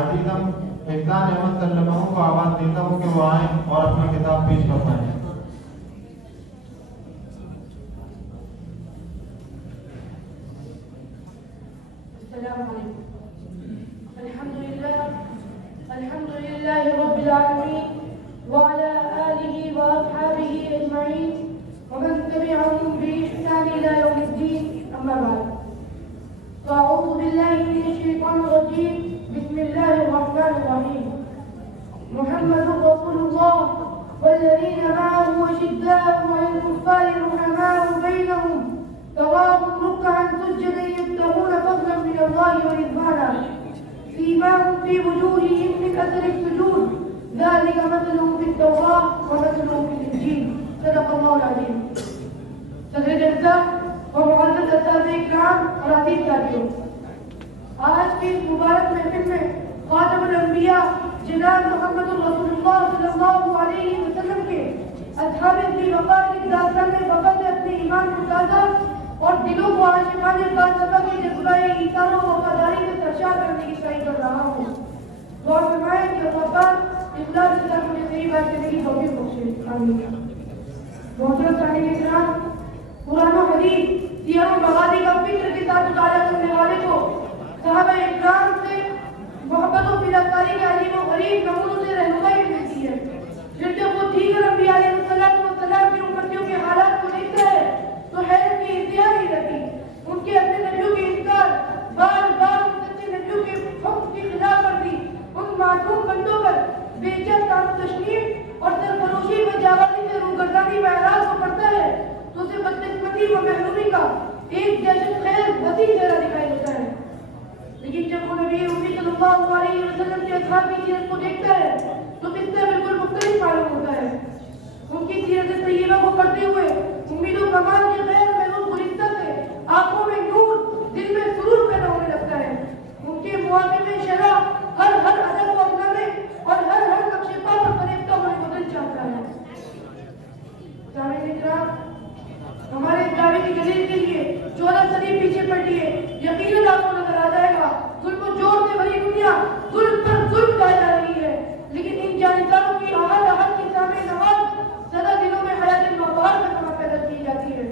عزیزم فیضان احمد سلمہ کو آواز دیتا ہوں کہ وہ آئیں اور اپنی کتاب پیش فرمائیں۔ السلام علیکم۔ الحمد لله رب العالمين وعلى آله وأصحابه أجمعين ومن تبعهم بإحسان إلى يوم الدين، أما بعد، فأعوذ بالله من الشيطان الرجيم، بسم الله الرحمن الرحيم۔ محمد رسول الله والذين معه أشداء على الكفار رحماء بينهم تراهم ركعا سجدا يبتغون فضلا من الله ورضوانا سيماهم في وجوههم من أثر السجود ذلك مثلهم في التوراة ومثلهم في الإنجيل، صدق الله العظيم۔ صدر جلسہ اور معزز اساتذہ اکرام اور عزیز ساتھیوں، آج کی اس مبارک محفل میں خاتم الانبیاء جناب محمد رسول اللہ صلی اللہ علیہ وسلم کے اصحاب ذی وقار کی داستان میں فقط اپنے ایمان کو تازہ اور دلوں کو عاشقانہ فلسفہ کے جذبہ ایثار و وفاداری سے سرشار کرنے کی کوشش کر رہا ہوں۔ دعا فرمائیں کہ اللہ پاک اخلاص کے ساتھ مجھے صحیح بات کرنے کی توفیق بخشے، آمین۔ محترم سامعین کرام، قرآن و حدیث، سیر و مغازی کا فکر کے ساتھ مطالعہ کرنے والے کو صحابہ اکرام سے محبت و فداکاری کے عجیب و غریب نمونوں سے رہنمائی ملتی ہے۔ پھر جب وہ دیگر انبیاء علیہ السلام کی امتیوں کے حالات کو دیکھتا ہے تو حیرت کی انتہا نہیں رہتی۔ ان کے اپنے نبیوں کے انکار، بار بار سچے نبیوں کے حکم کی خلاف ورزی، ان معصوم بندوں پر بے جا تشنیع اور سرفروشی و جاوازی سے روگردانی و اعراض کو پڑتا ہے تو اسے بدقسمتی و محرومی کا ایک دہشت خیز وسیع چہرہ دکھائی دیتا ہے۔ لیکن جب وہ نبی امین صلی اللہ علیہ وسلم کے اصحاب کی سیرت کو دیکھتا ہے تو قصہ بالکل مختلف معلوم ہوتا ہے۔ ان کی سیرت طیبہ کو پڑھتے ہوئے امید و کمال کے غیر محدود گلستہ سے آنکھوں میں نور، دل میں سرور پیدا ہونے لگتا ہے۔ ان کے مواقع شرع ہر ادب و اپنانے اور ہر نقش پا پر فریفتہ ہونے کو دل چاہتا ہے۔ سامعین اکرام، ہمارے دعوے کی دلیل کے لیے 14 صدی پیچھے پڑتی ہے۔ یقیناً آپ کو نظر آ جائے گا ظلم و جور سے بھری دنیا ظلم پر ظلم ڈال جا رہی ہے، لیکن ان جانکاروں کی احد کی سامع نواز سدا دلوں میں حیات نوبہار کا سما پیدا کی جاتی ہے۔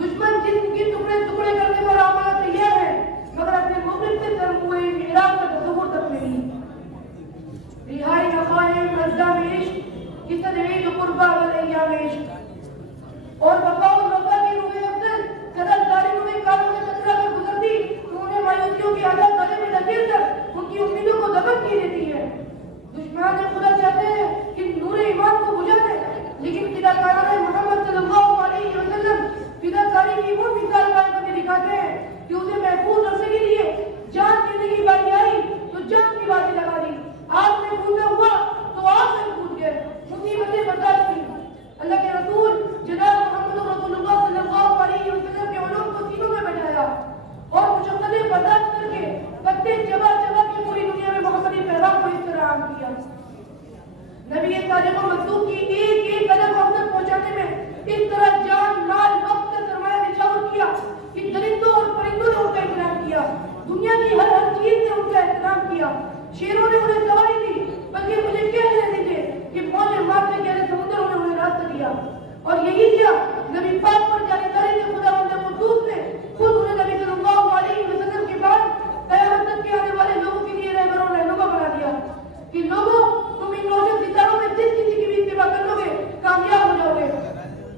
دشمن جن کی ٹکڑے کرنے پر آمادہ تیار ہے، مگر اپنے مغرب سے سر ہوئے انحراف کا تصور تک نہیں۔ رہائی نخواہ ازدام عشق کی صدعی جو قربہ والایام عشق اور وفا و وفا کی روح افضل صدر ظالموں میں کاموں سے ٹکرا کر گزرتی تو انہیں مایوسیوں کی عادت گلے میں دھکیل کر ان کی امیدوں کو دفن کی دیتی ہے۔ دشمنان خدا چاہتے ہیں کہ نور ایمان کو بجھا دیں، لیکن فداکارانہ محمد صلی اللہ علیہ وسلم فداکاری کی وہ مثال قائم کر کے دکھاتے ہیں کہ اسے محفوظ رکھنے کے لیے جان دینے کی باری آئی تو جان کی باتیں لگا دی، آگ میں کودنا ہوا تو آگ میں کود گئے، مصیبتیں برداشت کی۔ اللہ کے رسول جناب محمد رسول اللہ صلی اللہ علیہ وسلم کے علوم کو سینوں میں بٹھایا اور مشقتیں برداشت کر کے پتے چبا کے پوری دنیا میں محمدی پیغام کو اس طرح عام کیا۔ نبی صادق و مصدوق کی ایک قدم ہم تک پہنچانے میں اس طرح جان، مال، وقت کا سرمایہ نچھاور کیا کہ درندوں اور پرندوں نے ان کا احترام کیا، دنیا کی ہر چیز نے ان کا احترام کیا، شیروں نے انہیں سواری دی، بلکہ مجھے کہہ رہے تھے کہ موجیں مارنے کے سمندروں نے انہیں راستہ دیا۔ اور یہی کیا نبی پاک پر جانکاری سے خدا بندہ قدوس نے خود انہیں نبی صلی اللہ علیہ وسلم کے بعد قیامت تک کے آنے والے لوگوں کے لیے رہبر و رہنما بنا دیا کہ لوگوں تم ان روشن ستاروں میں جس کسی کی بھی اتباع کر لو گے کامیاب ہو جاؤ گے،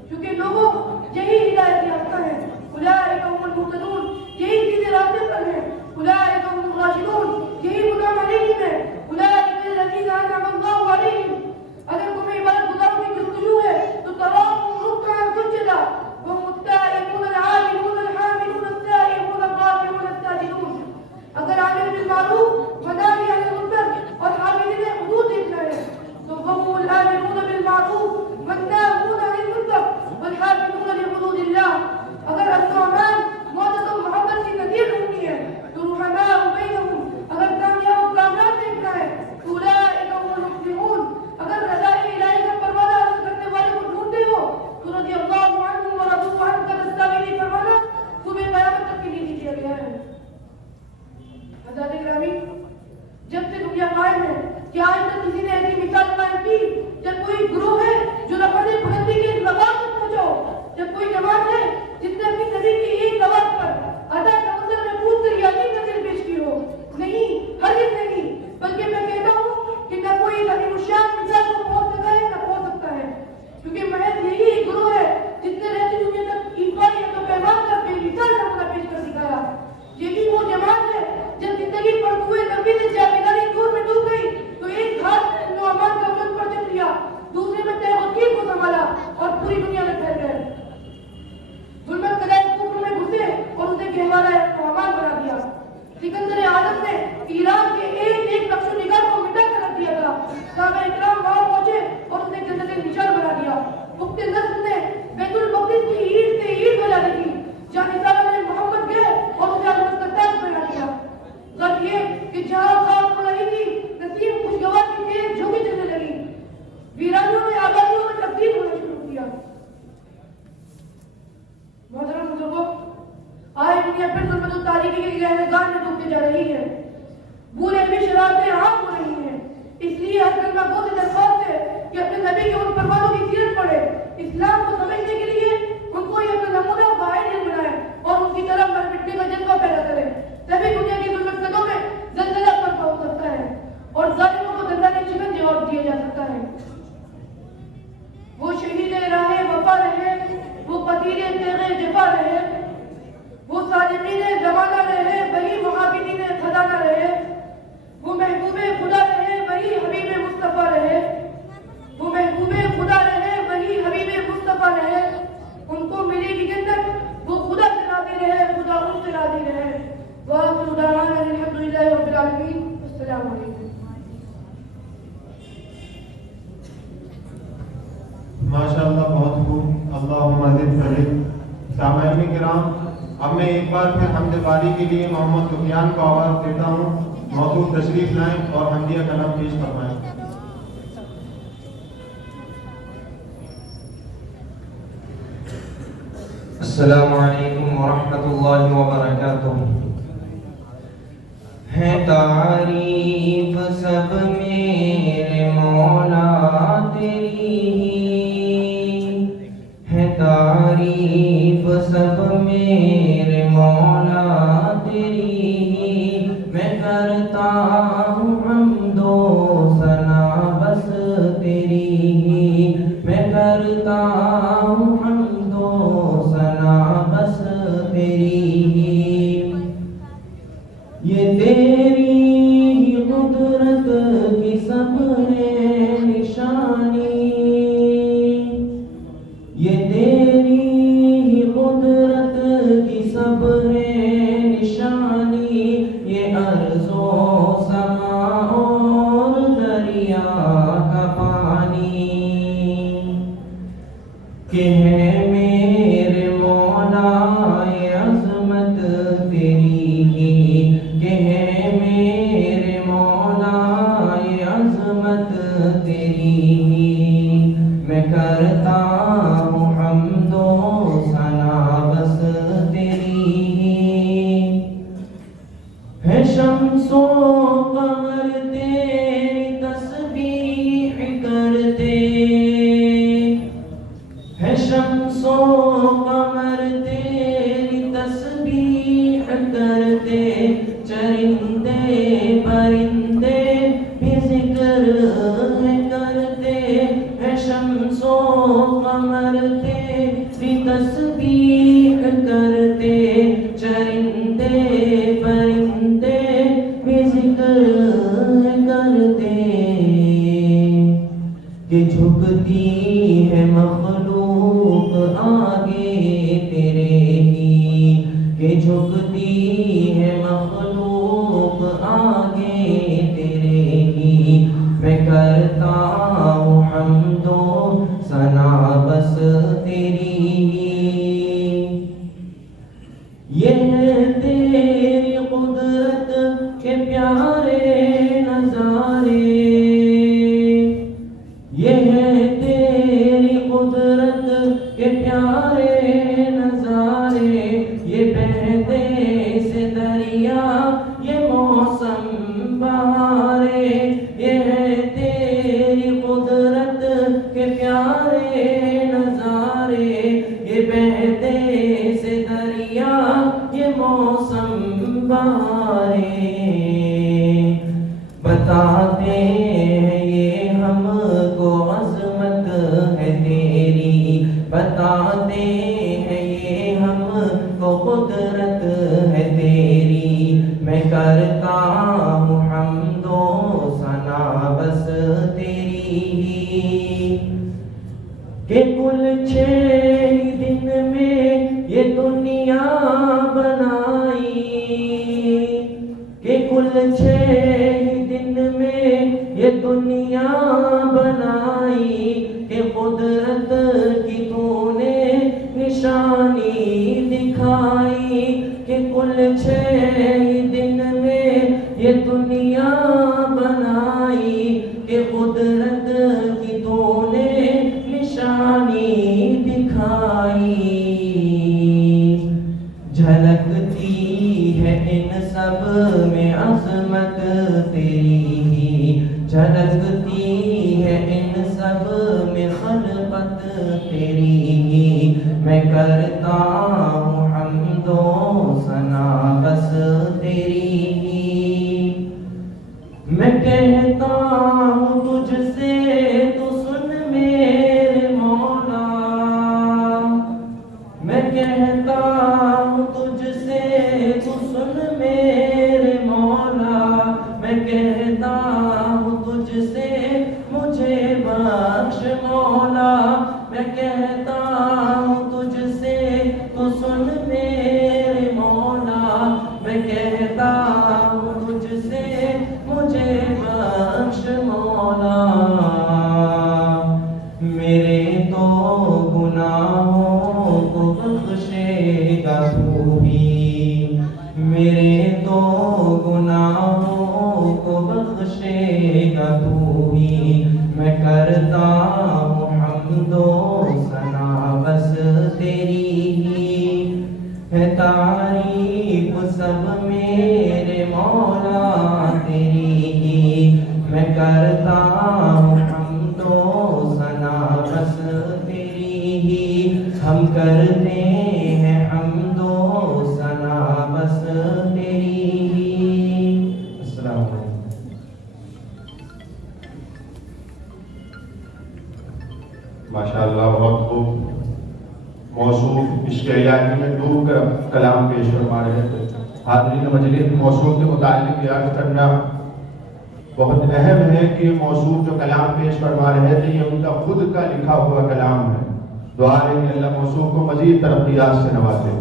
کیونکہ لوگوں یہی ہدایت یافتہ ہیں، اولئک هم المهتدون، یہی سیدھے راستے پر ہیں، اولئک هم الراشدون، یہی غلام علیہم ہیں، اولئک الذین انعم اللہ علیہم۔ اگر تمہیں عبادت گزاروں کی جستجو ہے تو تراہم رکعا سجدا، ایران کے ایک ایک نقش و نگار کو مٹا کر رکھ دیا تھا. صحابہ اکرام وہاں پہنچے اور اسے جنت نشان بنا دیا. مفتی نصر نے بیت المقدس کی اینٹ سے اینٹ بجا دی. جانسارہ نے محمد گئے اور اسے عظمت کا تاج بنا دیا. غرض یہ کہ جہاں خاک پڑ رہی تھی نسیم خوشگوار کی تیز جھوکی چلنے لگی. ویرانیوں میں آبادیوں میں تبدیل ہونا شروع کیا. محترم بزرگوں، آج دنیا پھر ظلمت و تاریکی کی گہرگاہ میں ڈوبتی جا رہی ہے. برے بھی شرارتیں عام ہو رہی ہیں. اس لیے ہر کلمہ گو سے درخواست ہے کہ اپنے نبی کے ان فرمانوں کی سیرت پڑھے، اسلام کو سمجھنے کے لیے ان کو یہ اپنا نمونہ باعث بنائے اور ان کی طرف مر مٹنے کا جذبہ پیدا کرے. تبھی دنیا کی ظلمت صدوں میں زلزلہ برپا ہو سکتا ہے اور ظالموں کو دندانے چکن جواب دیا جا سکتا ہے. وہ شہید راہ وفا رہے، وہ قتیل تیغ جفا رہے، وہ صادقین زمانہ رہے، وہی محافظین خزانہ رہے، وہ محبوب خدا رہے، وہی حبیب مصطفیٰ رہے، وہ محبوب خدا رہے، وہی حبیب مصطفیٰ رہے. ان کو ملے گی جنت، وہ خدا سے راضی رہے، خدا ان سے راضی رہے. وآخر دعوانا الحمدللہ رب العالمین. السلام علیکم. ماشاءاللہ، بہت خوب. اللہم زد فضل. سامعین کرام، اب میں ایک بار پھر حمد باری کے لیے محمد سفیان کو آواز دیتا ہوں. موضوع تشریف لائیں اور حمدیہ کلام پیش فرمائیں. السلام علیکم ورحمۃ اللہ وبرکاتہ. ہے تعریف سب میرے مولا تیری، ہے تعریف سب میرے مولا تیری. میں کرتا ہوں حمد و ثنا بس تیری، میں کرتا ہوں حمد و ثنا بس تیری. یہ تیری ہی قدرت کی سب ہے نشانی، یہ تیری ہی قدرت کی سب ہے نشانی. یہ ارض و سما اور دریا کا پانی کہ ہے میرے مولا یہ عظمت تیری ہی، کہ ہے میرے مولا یہ عظمت تیری ہی. میں کرتا ہوں حمد و ثنا بس تیری ہی. ہے شمس و قمر تیری تسبیح کرتے، ہے شمس و قمر تیری تسبیح کرتے. چرندے پرندے بھی ذکر ہے کرتے، ہے شمس و قمر تیری تسبیح کرتے. چرندے پرندے بھی ذکر ہے کرتے. کہ جھکتی ہے مخلوق آگے تیرے ہی، کہ جھکتی ہے مخلوق آگے تیرے ہی. میں کرتا ہوں حمد و ثنا بس تیری ہی. یہ ہے تیری قدرت کے پیارے نظارے، یہ ہے تیری قدرت کے پیارے نظارے. یہ بہتے سے دریا، یہ موسم بہارے. یہ ہے تیری قدرت کے پیارے نظارے. یہ بہتے سے دریا، یہ موسم بہارے. بتاتے ہیں یہ ہم کو عظمت ہے تیری، بتاتے ہیں یہ ہم کو قدرت ہے تیری. میں کرتا ہوں حمد و ثنا بس تیری ہی. کہ کل 6 دن میں یہ دنیا بنائی، کہ کل کل 6 دن میں یہ دنیا بنائی کہ قدرت کی تو نے نشانی دکھائی کہ کل 6 دن میں یہ دنیا بنائی کہ قدرت کی تو نے نشانی دکھائی جھلکتی ہے ان سب میں عظمت تیری جھلکتی ہے ان سب میں خلقت تیری میں کرتا ہوں حمد و ثنا بس تیری میں کہتا ہوں تجھ سے تو سن میرے مولا میں کہتا ہوں تجھ سے تو سن میرے مولا میں کہتا ہوں تجھ سے مجھے بخش مولا میں کہتا ہوں تجھ سے تو سن میرے مولا میں کہتا ہوں تجھ سے مجھے بخش مولا میرے تو گناہوں کو بخشے گا تو ہی میرے تو گناہوں کو بخشے گا تو ہی میں کرتا ہوں حمد و ثنا بس تیری ہی ہے تعریف سب میرے مولا تیری ہی میں کرتا ہوں حمد و ثنا بس تیری ہی ہم کرتے ہیں حمد و ثنا بس تیری ہی السلام علیکم ماشاءاللہ بہت خوب موصوف عشق الہی میں ڈوب کر کلام پیش فرما رہے تھے حاضرین مجلس موصوف کے متعلق یاد کرنا بہت اہم ہے کہ موصوف جو کلام پیش فرما رہے تھے یہ ان کا خود کا لکھا ہوا کلام ہے دعا ہے کہ اللہ موصوف کو مزید ترقیات سے نوازے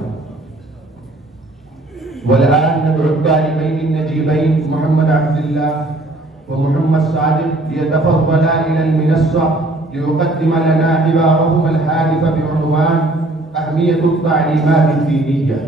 والآن ندعو الطالبين النجيبين محمد عبد الله ومحمد صادق ليتفضلا إلى المنصة ليقدم لنا حوارهم الهادف بعنوان أهمية التعليمات الدينية.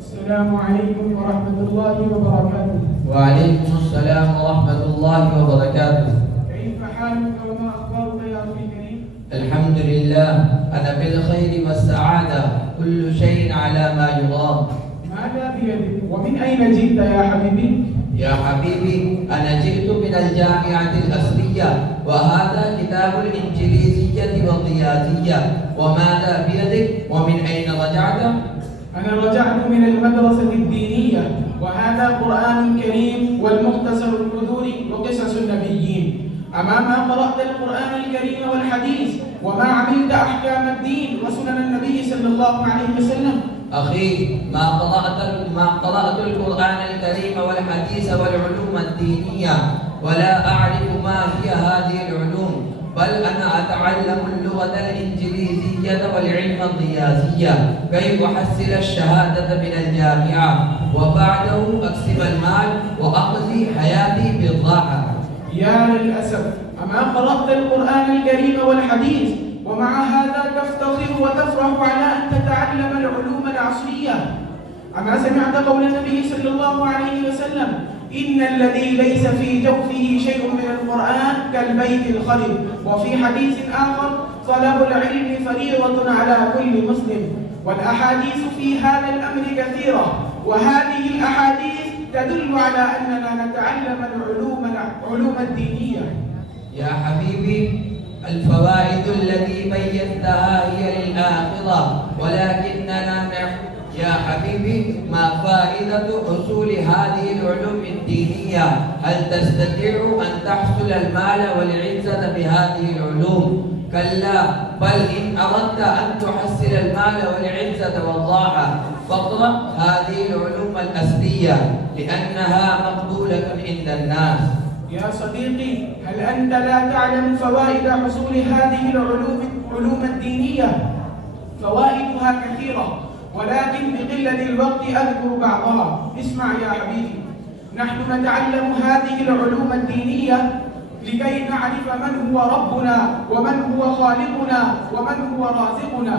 السلام عليكم ورحمة الله وبركاته. وعليكم السلام ورحمة الله وبركاته. كيف حالك وما أخبارك يا أخي الكريم؟ الحمد لله أنا بالخير والسعادة كل شيء على ما يرام. ماذا بيدك ومن أين جئت يا حبيبي؟ يا حبيبي أنا جئت من الجامعة الأصلية وهذا كتاب الإنجليزية والرياضية. وماذا بيدك ومن أين رجعت؟ أنا رجعت من المدرسة الدينية وهذا قرآن كريم والمختصر الحضوري وقصص النبيين. أما ما قرأت القرآن الكريم والحديث وما عملت أحكام الدين وسنن النبي صلى الله عليه وسلم. أخي ما قرأت القرآن الكريم والحديث والعلوم الدينية ولا أعرف ما هي هذه العلوم بل أنا أتعلم اللغة الإنجليزية والعلم الرياضية كي أحصل الشهادة من الجامعة وبعده أكسب المال وأقضي حياتي بالراحة. يا للأسف أما قرأت القرآن الكريم والحديث ومع هذا تفتخر وتفرح على أن تتعلم العلوم العصرية. أما سمعت قول النبي صلى الله عليه وسلم إن الذي ليس في جوفه شيء من القرآن كالبيت الخرب. وفي حديث آخر طلب العلم فريضة على كل مسلم. والأحاديث في هذا الأمر كثيرة وهذه الأحاديث تدل على أننا نتعلم العلوم الدينية. يا حبيبي الفوائد التي بينتها هي للآخرة ولكننا يا حبيبي ما فائدة حصول هذه العلوم الدينية؟ هل تستطيع أن تحصل المال والعزة بهذه العلوم؟ كلا بل إن أردت أن تحصل المال والعزة والراحة فاقرأ هذه العلوم الأصلية لأنها مقبولة عند الناس. يا صديقي، هل أنت لا تعلم فوائد حصول هذه العلوم الدينية؟ فوائدها كثيرة، ولكن بقلة الوقت أذكر بعضها. اسمع يا حبيبي، نحن نتعلم هذه العلوم الدينية لكي نعرف من هو ربنا ومن هو خالقنا ومن هو رازقنا،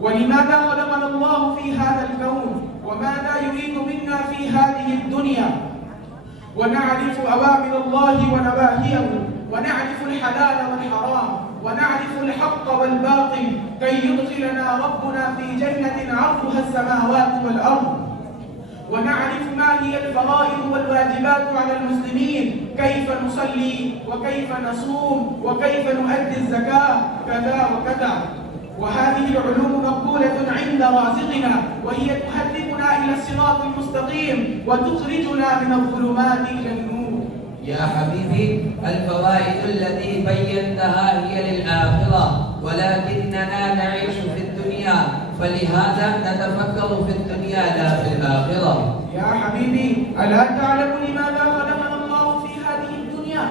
ولماذا خلقنا الله في هذا الكون، وماذا يريد منا في هذه الدنيا، ونعرف أوامر الله ونواهيه، ونعرف الحلال والحرام، ونعرف الحق والباطل كي يدخلنا ربنا في جنة عرضها السماوات والأرض، ونعرف ما هي الفرائض والواجبات على المسلمين، كيف نصلي وكيف نصوم وكيف نؤدي الزكاة كذا وكذا. وهذه العلوم مقبولة عند رازقنا، وهي تهدفنا إلى الصراط المستقيم وتخرجنا من الظلمات إلى النور. يا حبيبي، الفوائد التي بينتها هي للآخرة، ولكننا نعيش في الدنيا، فلهذا نتفكر في الدنيا لا في الآخرة. يا حبيبي، ألا تعلم لماذا خلقنا الله في هذه الدنيا؟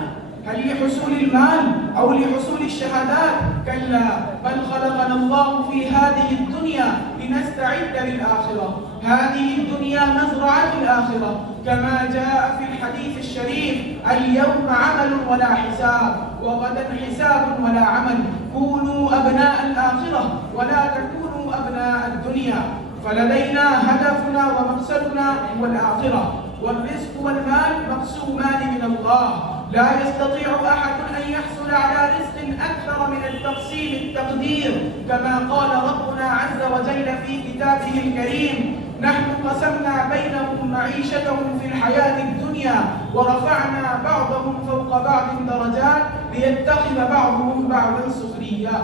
هل لحصول المال أو لحصول الشهادات؟ كلا، بل خلقنا الله في هذه الدنيا لنستعد للآخرة. هذه الدنيا مزرعة الآخرة، كما جاء في الحديث الشريف: اليوم عمل ولا حساب، وغدا حساب ولا عمل. كونوا أبناء الآخرة ولا تكونوا أبناء الدنيا. فلدينا هدفنا ومقصدنا هو الآخرة، والرزق والمال مقسومان من الله. لا يستطيع أحد أن يحصل على رزق أكثر من التقسيم التقدير، كما قال ربنا عز وجل في كتابه الكريم: نحن قسمنا بينهم معيشتهم في الحياة الدنيا ورفعنا بعضهم فوق بعض درجات ليتخذ بعضهم بعضا سخريا.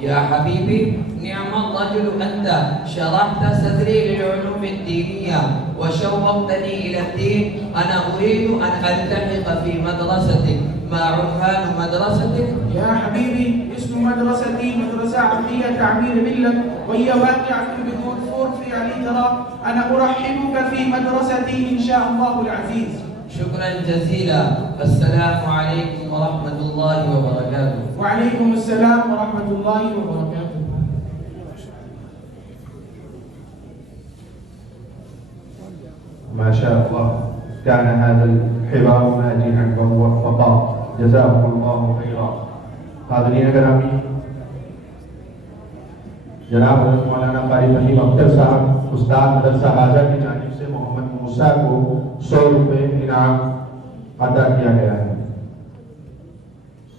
يا حبيبي، نعم الرجل أنت، شرحت صدري للعلوم الدينية وشوقتني إلى الدين. أنا أريد أن ألتحق في مدرستك. ما عنوان مدرستك؟ يا حبيبي، اسم مدرستي مدرسة عربية تعمير ملة، وهي واقعة بدون فور في علي ترى. أنا أرحبك في مدرستي إن شاء الله العزيز. شكرا جزيلا. السلام عليكم ورحمة الله وبركاته. وعليكم السلام ورحمة الله وبركاته. ما شاء الله، كان هذا الحوار ناجحا وموفقا، جزاكم الله خيرا. حاضرین گرامی، جناب حضرت مولانا قاری فہیم اختر صاحب استاد مدرسہ حاضہ کی جانب سے محمد موسیٰ کو 100 روپے انعام عطا کیا گیا ہے.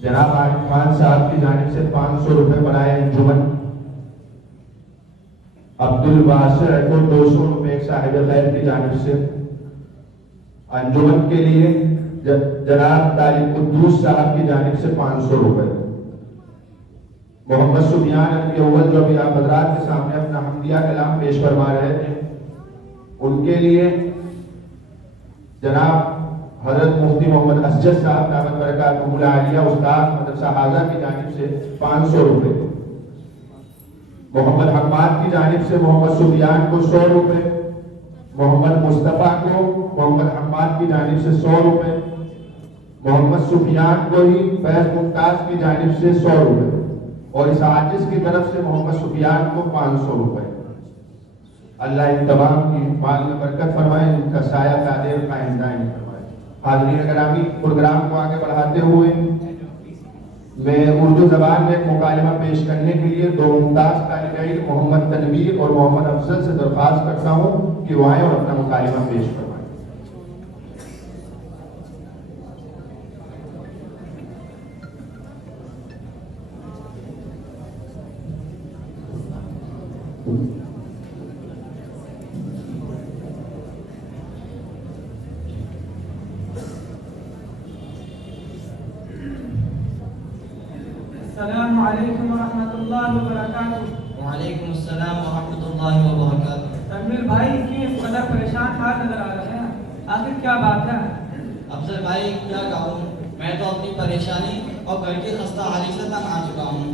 جناب عارف خان صاحب کی جانب سے 500 روپے برائے انجمن. عبد الواسع کو 200 روپے صاحب خیر کی جانب سے انجمن کے لیے. جناب طالب قدوس صاحب کی جانب سے 500 روپے. محمد سفیان علی اول جو ابھی آپ حضرات کے سامنے اپنا حمدیہ کلام پیش فرما رہے تھے، ان کے لیے جناب حضرت مفتی محمد اسجد صاحب دعوت برکاتہ العالیہ استاد مدرسہ حاضہ کی جانب سے 500 روپے. محمد حماد کی جانب سے محمد سفیان کو 100 روپے. محمد مصطفیٰ کو محمد حماد کی جانب سے 100 روپے. محمد سفیان کو ہی فیض ممتاز کی جانب سے 100 روپے. اور اس عاجز کی طرف سے محمد سفیان کو 500 روپے. اللہ ان تمام کی مال میں برکت فرمائے، ان کا سایہ قادر قائم دائم فرمائے. حاضرین گرامی، پروگرام کو آگے بڑھاتے ہوئے میں اردو زبان میں ایک مکالمہ پیش کرنے کے لیے 2 ممتاز طالب علم محمد تنویر اور محمد افضل سے درخواست کرتا ہوں کہ وہ آئیں اور اپنا مکالمہ پیش فرمائیں. السلام علیکم ورحمۃ اللہ وبرکاتہ. وعلیکم السلام ورحمۃ اللہ وبرکاتہ. تنویر بھائی کیوں اس قدر پریشان حال نظر آ رہے ہیں؟ آخر کیا بات ہے؟ افضل بھائی کیا کہوں، میں تو اپنی پریشانی اور گھر کی خستہ حالی سے تنگ آ چکا ہوں.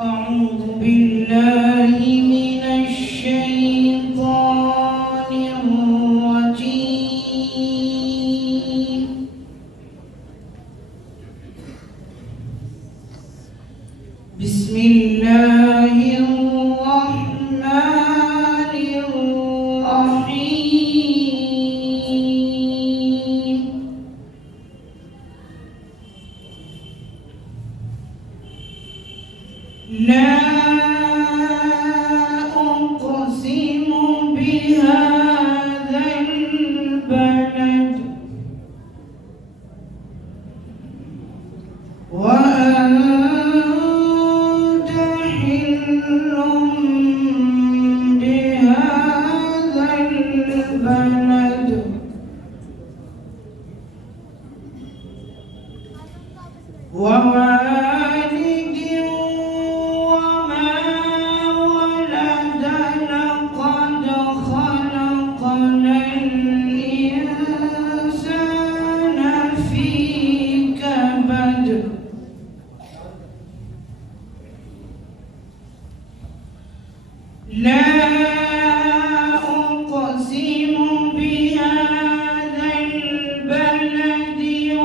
أعوذ بالله من الشيطان الرجيم. بسم الله الرحمن الرحيم. لا أقسم بهذا البلد وأنت حل بهذا البلد ووالد وما ولد لقد خلقنا الإنسان في كبد لا أقسم بهذا البلد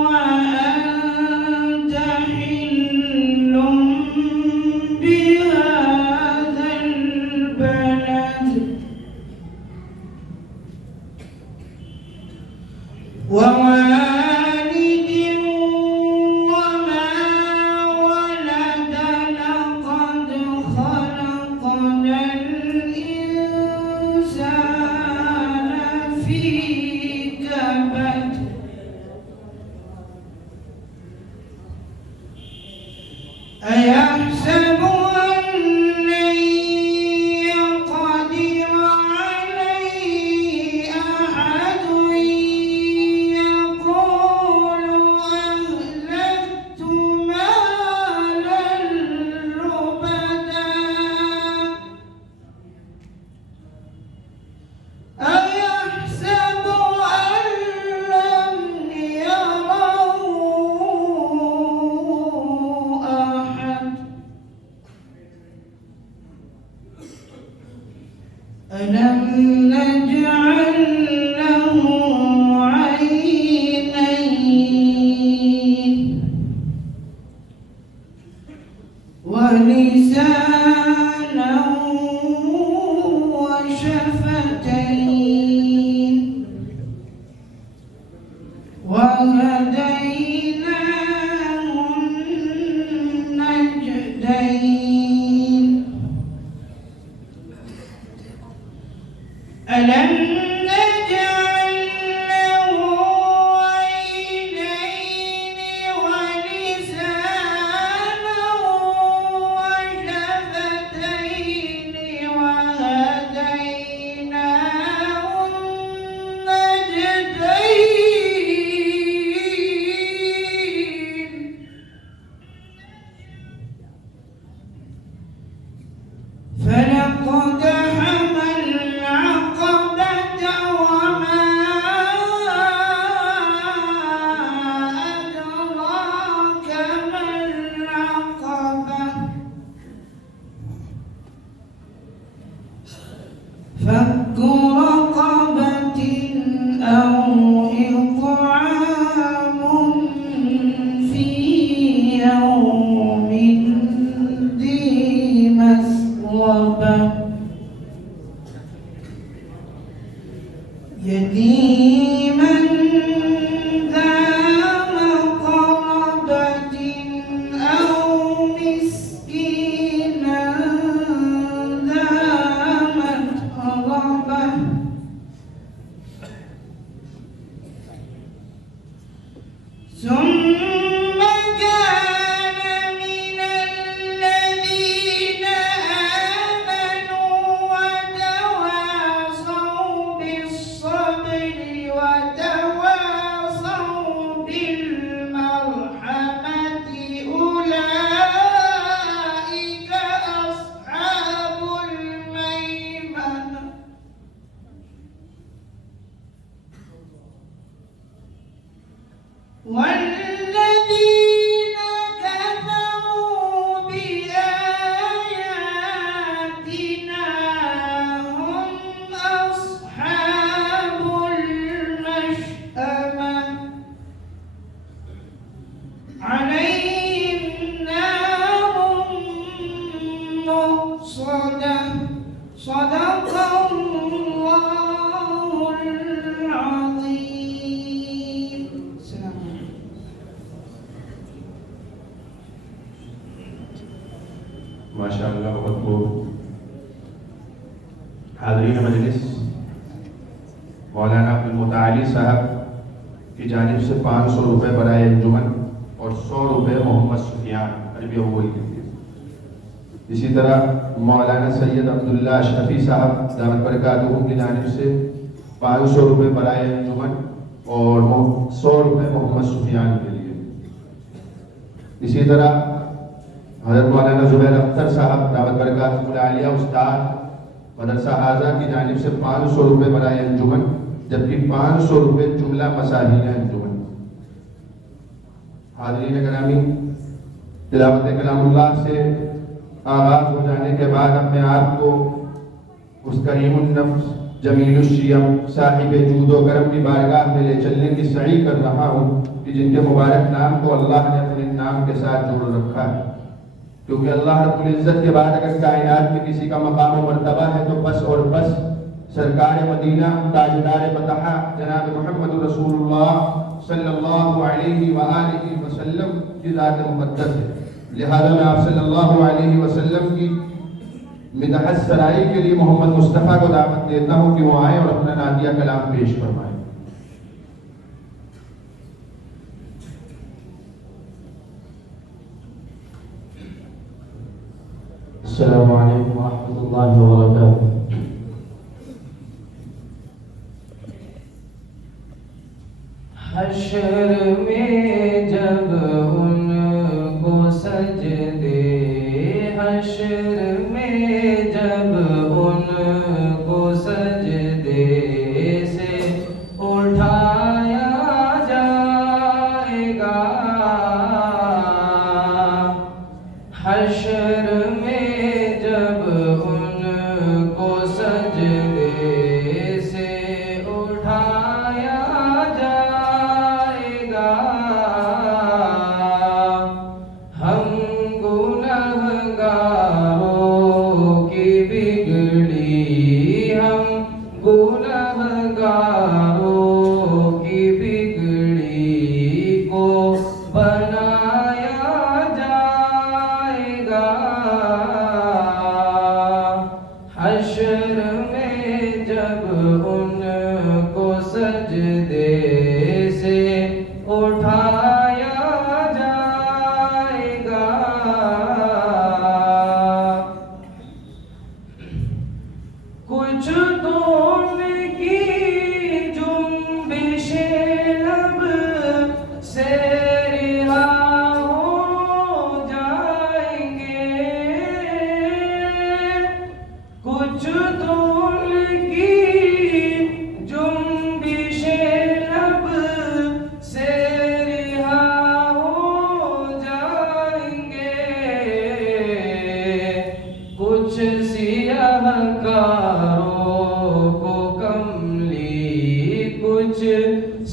وأنت حل بهذا البلد ووالد وما ولد لقد خلقنا الإنسان في كبد أيحسب أن لن يقدر عليه أحد يقول أهلكت مالا لبدا أيحسب أن لم يره أحد ألم نجعل له عينين ولسانا وشفتين وهديناه النجدين ألم نجعل له ماشاءاللہ بہت خوب. حاضرین مجلس، مولانا عبدالمتعالی صاحب کی جانب سے 500 روپے برائے انجمن اور 100 روپے محمد سفیان عربی اول کے لیے. اسی طرح مولانا سید عبداللہ اشرفی صاحب دامت برکاتہ کی جانب سے 500 روپے برائے انجمن اور 100 روپے محمد سفیان کے لیے. اسی طرح حضرت مولانا زبیر اختر صاحب دعوت برکاتہ العالیہ استاد مدرسہ اعلیٰ کی جانب سے 500 روپے برائے انجمن، جبکہ 500 روپے جملہ مساہین انجمن. حاضرین گرامی، تلاوت کلام اللہ سے آغاز ہو جانے کے بعد اپنے آپ کو اس کریم النفس جمیل الشیم صاحب جود و کرم کی بارگاہ میں لے چلنے کی سعی کر رہا ہوں کہ جن کے مبارک نام کو اللہ نے اپنے نام کے ساتھ جوڑ رکھا ہے. کیونکہ اللہ رب العزت کے بعد اگر کائنات میں کسی کا مقام و مرتبہ ہے تو بس اور بس سرکار مدینہ تاجدار فتح جناب محمد رسول اللہ صلی اللہ علیہ وآلہ وسلم کی ذات مقدس ہے. لہذا میں آپ صلی اللہ علیہ وسلم کی مدحت سرائی کے لیے محمد مصطفیٰ کو دعوت دیتا ہوں کہ وہ آئیں اور اپنا نعتیہ کلام پیش فرمائیں. السلام علیکم ورحمۃ اللہ وبرکاتہ. حشر میں جب ان کو سجدے، حشر میں جب ان کو سجدے سے اٹھایا جائے گا، حشر میں جب ان کو سجدے سے اٹھایا جائے گا، ہم گنہگاروں کی بگڑی، ہم گنہگاروں کی بگڑی کو بنایا جائے گا، حشر میں جب ان کو سجدے سے اٹھایا جائے گا. کچھ تو ان کی جنبش لب سے رہا ہو جائیں گے، کچھ تو ان کی جنبش لب سے رہا ہو جائیں گے، کچھ سیاہ کاروں کو کملی، کچھ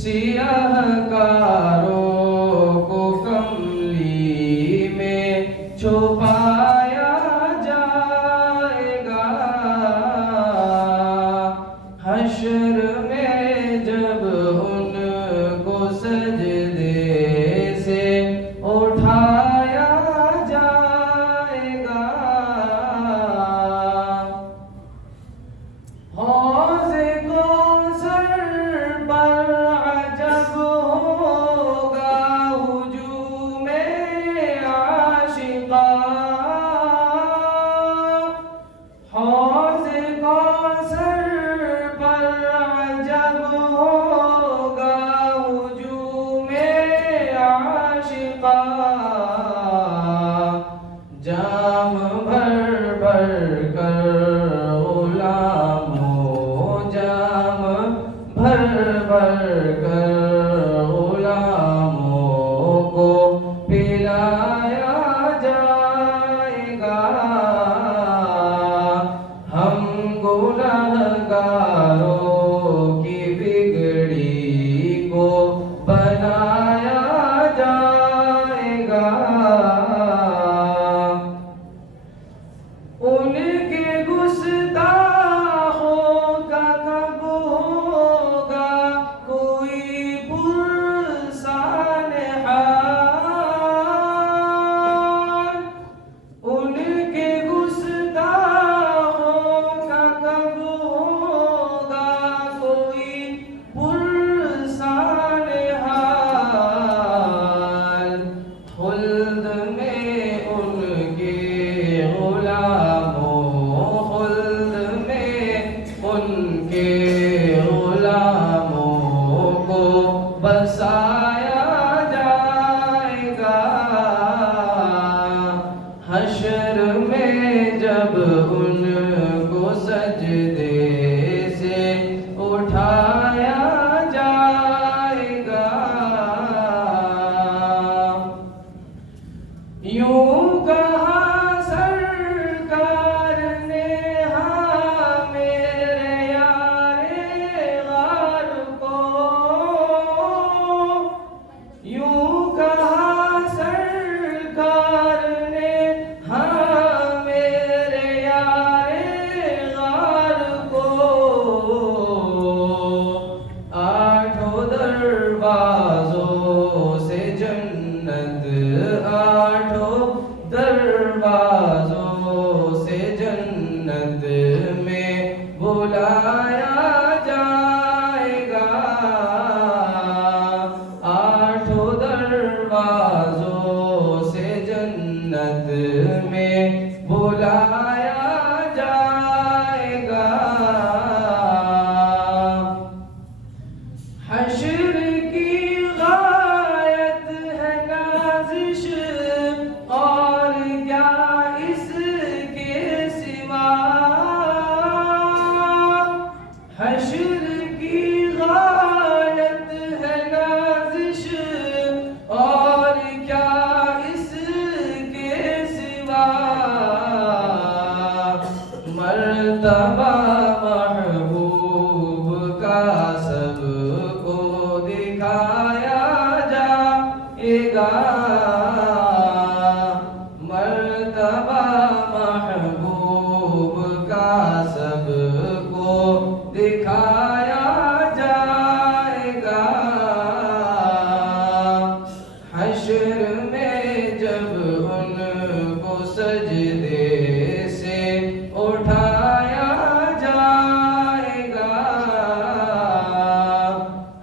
سیاہ کاروں کو کملی میں چھپایا جائے گا، حشر میں جب ان کو سجدے سے اٹھایا جائے گا. حوض کوثر پر عجب ہوگا ہجوم عاشقان کہا سرکار نے ہاں میرے یار غار کو، یوں کہا سرکار نے ہاں میرے یار غار کو، آٹھوں دروازوں سے جنت، آٹھوں دروازوں سے جنت میں بلایا جائے گا، آٹھوں دروازوں سے جنت میں بلایا جائے گا، حشر کی غایت ہے نازش اور کیا اس کے سوا، حشر کی غایت ہے نازش اور کیا اس کے سوا، مرتبہ محبوب کا سب کو دکھایا جائے گا، مرتبہ محبوب کا سب کو دکھایا جائے گا، حشر میں جب ان کو سجدے سے اٹھایا جائے گا،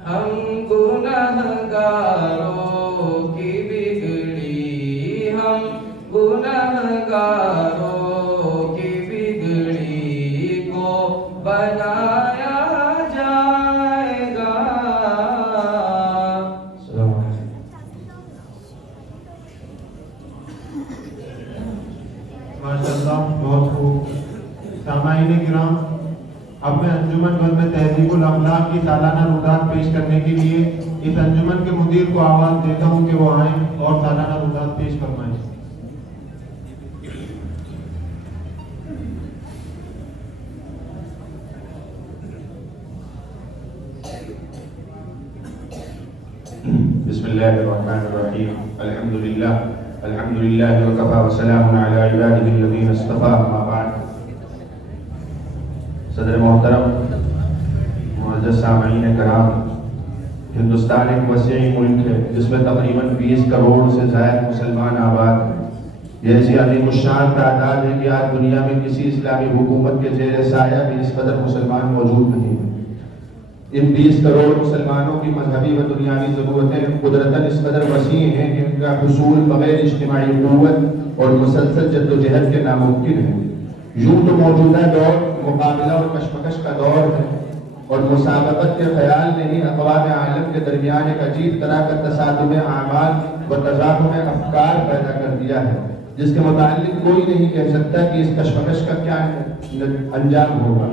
ہم گنہگاروں کی بگڑی، ہم گنہگاروں کی بگڑی کو بنایا جائے گا۔ السلام علیکم۔ ماشاءاللہ بہت خوب۔ سامعین کرام، اب میں انجمن بند تہذیب الاخلاق کی سالانہ رودات پیش کرنے کے لیے اس انجمن کے مدیر کو آواز دیتا ہوں کہ وہ آئیں اور سالانہ رودات پیش فرمائیں۔ بسم اللہ الرحمن الرحیم، الحمد للہ وکفی وسلام علی عبادہ الذین اصطفی، اما بعد۔ صدر محترم، معزز سامعین کرام، ہندوستان ایک وسیع ملک ہے جس میں تقریباً 20 کروڑ سے زائد مسلمان آباد ہیں۔ یہ ایسی عظیم الشان تعداد ہے کہ آج دنیا میں کسی اسلامی حکومت کے زیر سایہ بھی اس قدر مسلمان موجود نہیں ہیں۔ ان 20 کروڑ مسلمانوں کی مذہبی و دنیاوی ضرورتیں قدرتاً اس قدر وسیع ہیں کہ ان کا حصول بغیر اجتماعی قوت اور مسلسل جدوجہد کے ناممکن ہے۔ یوں تو موجودہ دور مقابلہ اور کشمکش کا دور ہے اور مسابقت کے خیال نے ہی اقوام عالم کے درمیان ایک عجیب طرح کا تصادم اعمال و تضادم افکار پیدا کر دیا ہے، جس کے متعلق کوئی نہیں کہہ سکتا کہ اس کشمکش کا کیا انجام ہوگا۔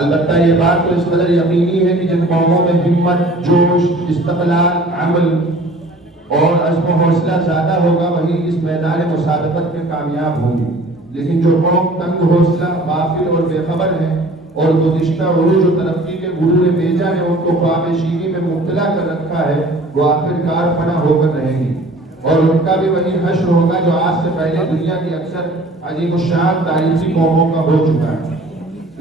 البتہ یہ بات تو اس قدر یقینی ہے کہ جن قوموں میں ہمت، جوش، استقلال، عمل اور عزم و حوصلہ زیادہ ہوگا وہی اس میدان مسابقت میں کامیاب ہوں گی، لیکن جو قوم تنگ حوصلہ، غافل اور بے خبر ہے اور گزشتہ عروج و ترقی کے غرور بیجا نے ان کو خواب شیری میں مبتلا کر رکھا ہے، وہ آخرکار فنا ہو کر رہیں گی، اور ان کا بھی وہی حشر ہوگا جو آج سے پہلے دنیا کی اکثر عجیب الشان تاریخی قوموں کا ہو چکا ہے۔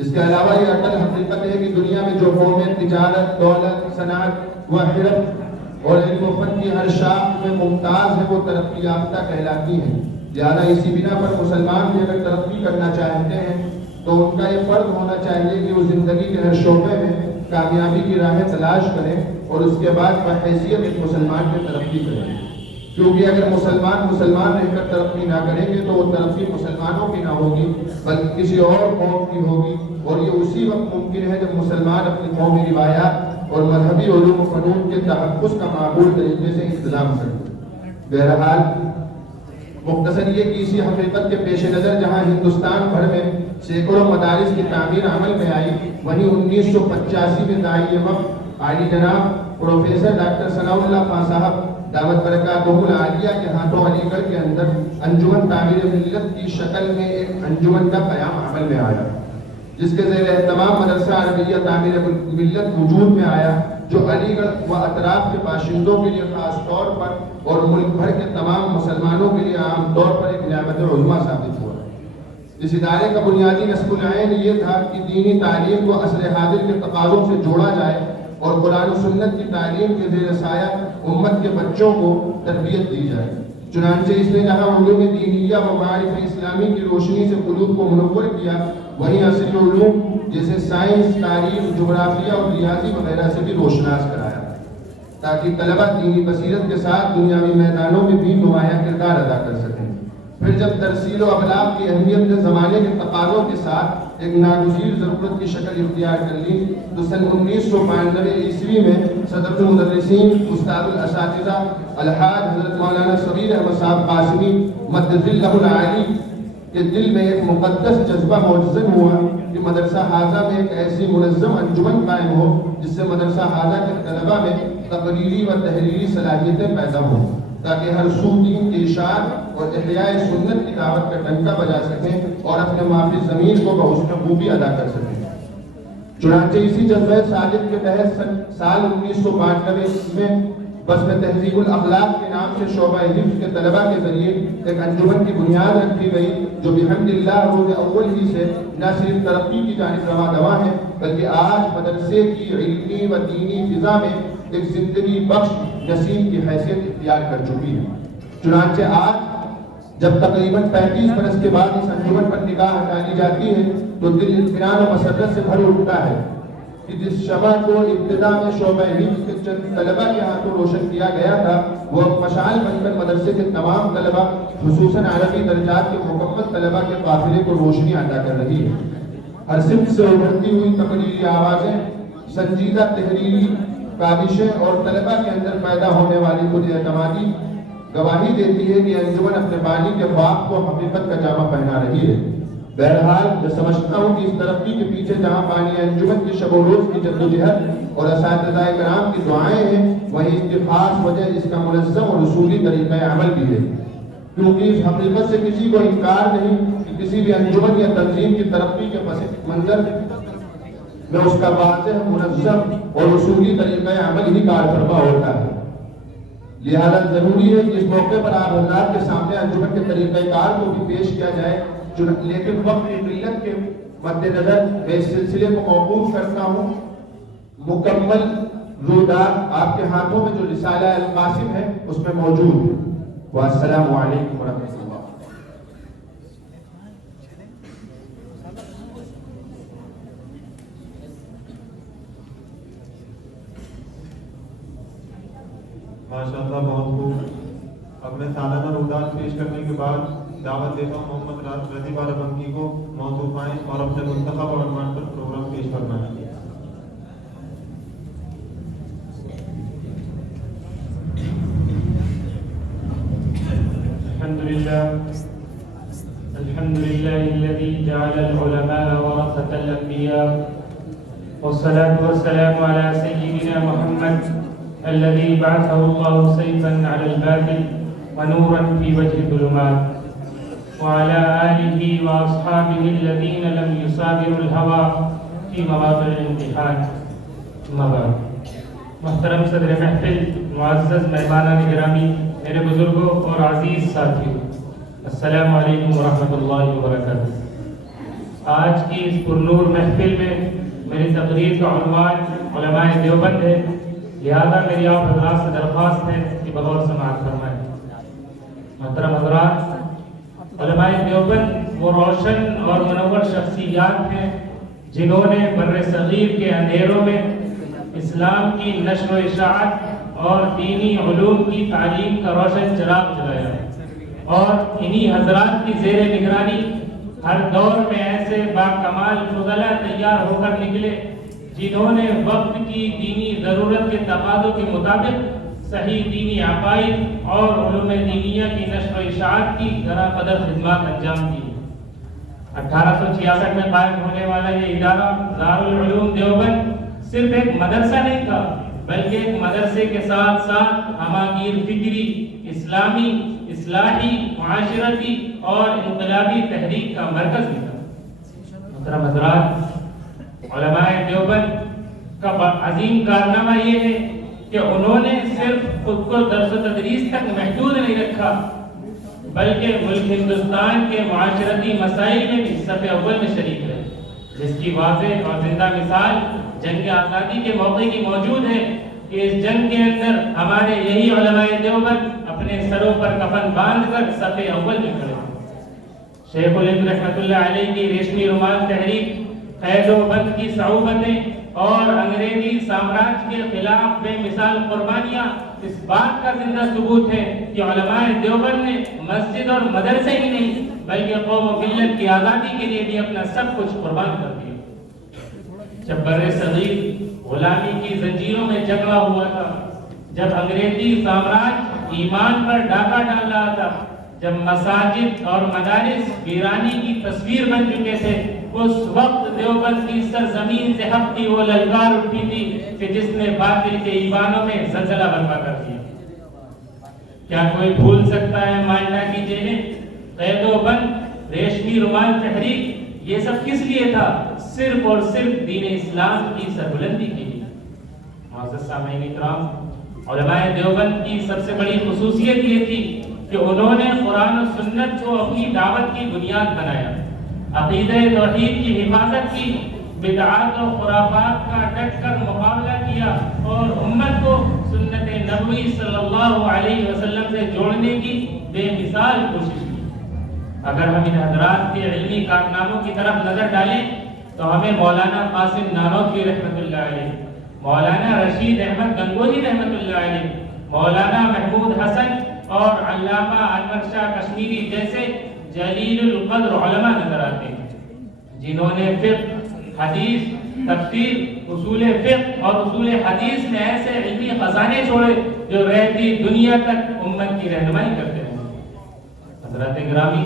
اس کے علاوہ یہ اٹل حقیقت ہے کہ دنیا میں جو قومیں تجارت، دولت، صنعت و حرف اور علم و فن کی ہر شاخ میں ممتاز ہیں وہ ترقی یافتہ کہلاتی ہیں۔ لہٰذا اسی بنا پر مسلمان بھی اگر ترقی کرنا چاہتے ہیں تو ان کا یہ فرض ہونا چاہیے کہ وہ زندگی کے ہر شعبے میں کامیابی کی راہیں تلاش کریں اور اس کے بعد بحیثیت ایک مسلمان کی ترقی کریں، کیونکہ اگر مسلمان رہ کر ترقی نہ کریں گے تو وہ ترقی مسلمانوں کی نہ ہوگی بلکہ کسی اور قوم کی ہوگی، اور یہ اسی وقت ممکن ہے جب مسلمان اپنی قومی روایات اور مذہبی علوم و فنون کے تحفظ کا معقول طریقے سے انتظام کریں۔ بہرحال مختصر یہ کہ اسی حقیقت کے پیش نظر جہاں ہندوستان بھر میں سینکڑوں مدارس کی تعمیر عمل میں آئی، وہیں 1985 میں داعی وقت عالی جناب پروفیسر ڈاکٹر ثناء اللہ خان صاحب دامت برکاتہ العالیہ کے ہاتھوں علی گڑھ کے اندر انجمن تعمیر ملت کی شکل میں ایک انجمن کا قیام عمل میں آیا، جس کے زیر اہتمام مدرسہ عربیہ تعمیر ملت وجود میں آیا، جو علی گڑھ و اطراف کے باشندوں کے لیے خاص طور پر اور ملک بھر کے تمام مسلمانوں کے لیے عام طور پر ایک نعمت عظمیٰ ثابت ہوا۔ اس ادارے کا بنیادی نصب العین یہ تھا کہ دینی تعلیم کو عصر حاضر کے تقاضوں سے جوڑا جائے اور قرآن و سنت کی تعلیم کے زیر سایہ امت کے بچوں کو تربیت دی جائے۔ چنانچہ اس نے جہاں علوم دینیہ و معارف اسلامی کی روشنی سے قلوب کو منور کیا، وہیں عصری علوم جیسے سائنس، تاریخ، جغرافیہ اور ریاضی وغیرہ سے بھی روشناس کرایا، تاکہ طلبہ دینی بصیرت کے ساتھ دنیاوی میدانوں میں بھی نمایاں کردار ادا کر سکیں۔ پھر جب ترسیل و ابلاغ کی اہمیت نے زمانے کے تقاضوں کے ساتھ ایک ناگزیر ضرورت کی شکل اختیار کر لی، تو سن 1992 عیسوی میں صدر المدرسین استاد الاساتذہ الحاج حضرت مولانا صغیر احمد صاحب قاسمی مدد اللہ العالی کے دل میں ایک مقدس جذبہ موجزن ہوا کہ مدرسہ حاضہ میں ایک ایسی منظم انجمن قائم ہو جس سے مدرسہ حاضہ کے طلبہ میں تقریری و تحریری صلاحیتیں پیدا ہوں، تاکہ ہر سو دین کی اشاعت اور احیاء سنت کی دعوت کا ڈنکا بجا سکیں اور اپنے معافی زمین کو بحسن خوبی ادا کر سکیں۔ چنانچہ اسی جذبہ صادق کے تحت سال 1992 میں بزم تہذیب الاخلاق کے نام سے شعبہ حفظ کے طلبہ کے ذریعے ایک انجمن کی بنیاد رکھی گئی، جو بحمد اللہ روز اول ہی سے نہ صرف ترقی کی جانب رواں دواں ہے، بلکہ آج مدرسے کی علمی و دینی فضا میں ایک زندگی بخش نسیم کی حیثیت اختیار کر چکی ہے۔ چنانچہ آج جب تقریباً 35 برس کے بعد اس انجمن پر نگاہ ہٹانی جاتی ہے تو دل اطمینان و مسرت سے بھر اٹھتا ہے کہ جس شمع کو ابتدا میں شعبہ حفظ کے چند طلبہ کے ہاتھوں روشن کیا گیا تھا، وہ مشعل بن کر مدرسے کے تمام طلبہ خصوصاً عربی درجات کے مکمل طلبہ کے قافلے کو روشنی عطا کر رہی ہے۔ ہر سمت سے ابھرتی ہوئی تقریری آوازیں، سنجیدہ تحریری کاوشیں اور طلبہ کے اندر پیدا ہونے والی خود اعتمادی گواہی دیتی ہے کہ انجمن اپنے بانی کے خواب کو حقیقت کا جامہ پہنا رہی ہے۔ بہرحال میں سمجھتا ہوں کہ اس ترقی کے پیچھے جہاں بانی انجمن کی شب و روز کی جدوجہد اور اساتذہ کرام کی دعائیں ہیں، وہیں اس کی خاص وجہ اس کا منظم اور اصولی طریقہ عمل بھی ہے، کیونکہ اس حقیقت سے کسی کو انکار نہیں کہ کسی بھی انجمن یا تنظیم کی ترقی کے پس منظر میں اس کا واضح، منظم اور اصولی طریقہ عمل ہی کار فرما ہوتا ہے۔ لہذا ضروری ہے کہ اس موقع پر آپ حضرات کے سامنے انجمن کے طریقہ کار کو بھی پیش کیا جائے، لیکن وقت کی قلت کے مد نظر میں اس سلسلے کو موقوف کرتا ہوں۔ مکمل رودات آپ کے ہاتھوں میں جو رسالہ القاسم ہے اس میں موجود ہے۔ والسلام علیکم ورحمۃ اللہ۔ ماشاءاللہ بہت خوب۔ اب میں سالانہ رودات پیش کرنے کے بعد دعوت دیتا ہوں محمد رضی بارابنکی کو موضوع پائیں اور اپنے منتخب اور عنوان پر پروگرام پیش کرنا ہے۔ الحمد لله الذي جعل العلماء ورثة الأنبياء، والصلاة والسلام على سيدنا محمد الذي بعثه الله سيفا على الباطل ونورا في وجه الظلمات، وعلى آله وأصحابه الذين لم يصابروا الهوى في مواقع الامتحان۔ أما بعد، محترم صدر محفل، معزز مہمانان گرامی، میرے بزرگوں اور عزیز ساتھیوں، السلام علیکم ورحمۃ اللہ وبرکاتہ۔ آج کی اس پرنور محفل میں میری تقریر کا عنوان علماء دیوبند ہے، لہذا میری آپ حضرات سے درخواست ہے کہ بغور سماعت فرمائیں۔ محترم حضرات، علماء دیوبند وہ روشن اور منور شخصیات ہیں جنہوں نے بر صغیر کے اندھیروں میں اسلام کی نشر و اشاعت اور دینی علوم کی تعلیم کا روشن چراغ جلایا، اور انہی حضرات کی زیر نگرانی ہر دور میں ایسے باکمال فضلاء تیار ہو کر نکلے جنہوں نے وقت کی دینی ضرورت کے تقاضوں کے مطابق صحیح دینی عقائد اور علوم دینیہ کی نشر و اشاعت کی ذرا قدر خدمات انجام دی۔ 1866 میں قائم ہونے والا یہ ادارہ دارالعلوم دیوبند صرف ایک مدرسہ نہیں تھا بلکہ ایک مدرسے کے ساتھ ساتھ ہماگیر فکری، اسلامی، اصلاحی، معاشرتی اور انقلابی تحریک کا مرکز بھی تھا۔ محترم حضرات، علماء دیوبند کا عظیم کارنامہ یہ ہے کہ انہوں نے صرف خود کو درس و تدریس تک محدود نہیں رکھا، بلکہ ملک ہندوستان کے معاشرتی مسائل میں بھی صف اول میں شریک رہے، جس کی واضح اور زندہ مثال جنگ آزادی کے موقع کی موجود ہے کہ اس جنگ کے اندر ہمارے یہی علماء دیوبند اپنے سروں پر کفن باندھ کر صف اول میں کھڑے تھے۔ شیخ الہند رحمۃ اللہ علیہ کی ریشمی رومال تحریک، قید و بند کی صعوبتیں اور انگریزی سامراج کے خلاف بے مثال قربانیاں اس بات کا زندہ ثبوت ہے کہ علماء دیوبند نے مسجد اور مدرسے ہی نہیں بلکہ قوم و ملت کی آزادی کے لیے بھی اپنا سب کچھ قربان کر دیا۔ جب بر صغیر غلامی کی زنجیروں میں جکڑا ہوا تھا، جب انگریزی سامراج ایمان پر ڈاکہ ڈال رہا تھا، جب مساجد اور مدارس ویرانی کی تصویر بن چکے تھے، اس وقت دیوبند کی سرزمین سے حق کی وہ للکار اٹھی تھی کہ جس نے باطل کے ایوانوں میں زلزلہ برپا کر دیا۔ کیا کوئی بھول سکتا ہے مالٹا کی جیلیں، قید و بند، ریشمی رومال تحریک، یہ سب کس لیے تھا؟ صرف اور صرف دین اسلام کی سربلندی کے لیے۔ معزز سامعین اکرام، علماء دیوبند کی سب سے بڑی خصوصیت یہ تھی کہ انہوں نے قرآن و سنت کو اپنی دعوت کی بنیاد بنایا، عقیدہ توحید کی حفاظت کی، بدعات و خرافات کا ڈٹ کر مقابلہ کیا اور امت کو سنت نبوی صلی اللہ علیہ وسلم سے جوڑنے کی بے مثال کوشش کی۔ اگر ہم ان حضرات کے علمی کارناموں کی طرف نظر ڈالیں تو ہمیں مولانا قاسم نانوتوی رحمۃ اللہ علیہ، مولانا رشید احمد گنگوہی رحمۃ اللہ علیہ، مولانا محمود حسن اور علامہ انور شاہ کشمیری جیسے جلیل القدر علماء نظر آتے ہیں، جنہوں نے فقہ، حدیث، تفسیر، اصول فقہ اور اصول حدیث میں ایسے علمی خزانے چھوڑے جو رہتی دنیا تک امت کی رہنمائی کرتے ہیں۔ حضرات گرامی،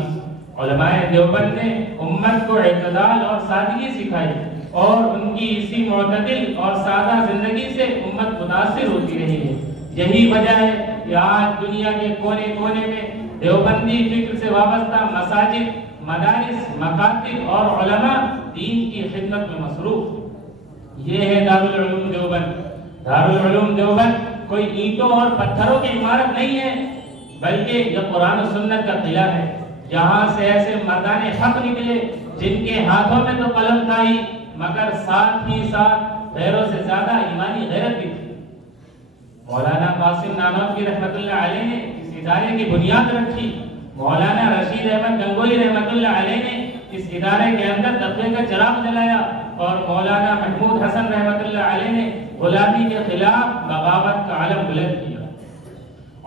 علماء دیوبند نے امت کو اعتدال اور سادگی سکھائی اور ان کی اسی معتدل اور سادہ زندگی سے امت متاثر ہوتی رہی ہے۔ یہی وجہ ہے کہ آج دنیا کے کونے کونے میں دیوبندی فکر سے وابستہ مساجد، مدارس، مکاتب اور علماء دین کی خدمت میں مصروف۔ یہ ہے دارالعلوم دیوبند۔ دارالعلوم دیوبند کوئی اینٹوں اور پتھروں کی عمارت نہیں ہے، بلکہ یہ قرآن و سنت کا قلعہ ہے۔ یہاں سے ایسے مردان حق نکلے جن کے ہاتھوں میں تو قلم تھا ہی، مگر ساتھ ہی ساتھ غیروں سے زیادہ ایمانی غیرت بھی تھی۔ مولانا قاسم نانوتوی رحمۃ اللہ علیہ نے اس ادارے کی بنیاد رکھی۔ مولانا رشید احمد گنگوہی رحمۃ اللہ علیہ نے اس ادارے کے اندر تقوی کا چراغ جلایا اور مولانا محمود حسن رحمۃ اللہ علیہ نے غلامی کے خلاف بغاوت کا علم بلند کیا۔